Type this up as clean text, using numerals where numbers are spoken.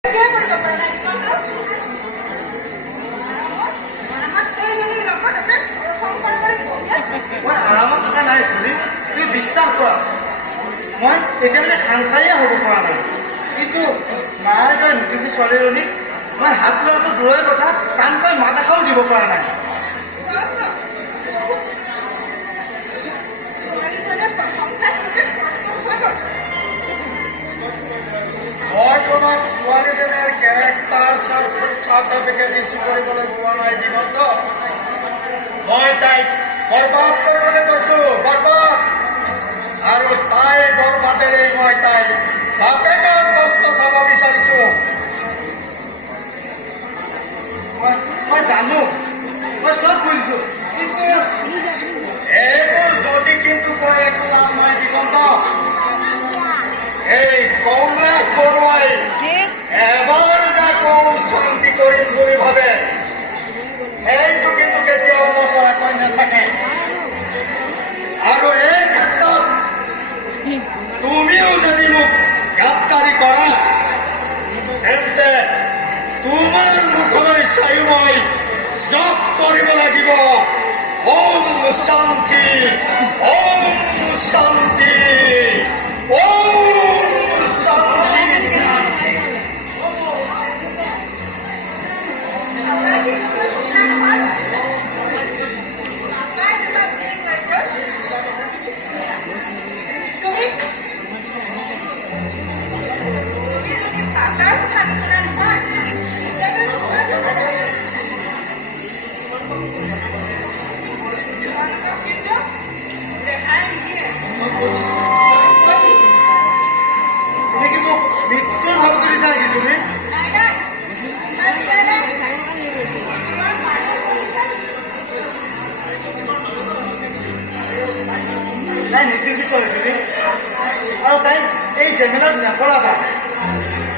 মই আৰামত থকা নাই চলি, তুমি বিশ্বাস কৰা মই এতিয়ালৈকে সাংসাৰীয়ে হ'ব পৰা নাই। কিন্তু মাৰ দৰে নীতি ছোৱালীজনীক মই হাত লোৱাটো দূৰৰে কথা, টানকৈ মাত এষাৰো দিব পৰা নাই। মই তোমাক ছোৱালীজনীৰ কেৰেক্টাৰ চাৰ্টিফিকেট ইছ্যু কৰিবলৈ পোৱা নাই দিনত। মই তাইক বৰবাদ কৰিবলৈ কৈছো, বৰবাদ। আৰু তাইৰ বৰবাদেৰে মই তাইক বাপেকৰ কষ্ট চাব বিচাৰিছো। মই জানো, মই চব বুজিছো, কিন্তু এইবোৰ যদি কিন্তু কৈ একো লাভ নাই দিগন্ত। এই কমলেশ বৰুৱাই এবাৰ যে কম শান্তি কৰিম বুলি ভাবে, সেইটো কিন্তু কেতিয়াও নকৰাকৈ নাথাকে। আৰু এই ক্ষেত্ৰত তুমিও যদি মোক গাদ্দাৰী কৰা, তেন্তে তোমাৰ মুখলৈ চাই মই জপ কৰিব লাগিব। ওম শান্তি, ওম শান্তি, ওম শান্তি। তুমি কি মোক মৃত্যুৰ ভাৱ কৰিছা নেকি তুমি? নাই নীতি ছোৱালীজনী, আৰু তাই এই জেমেলাত নেপলাবা।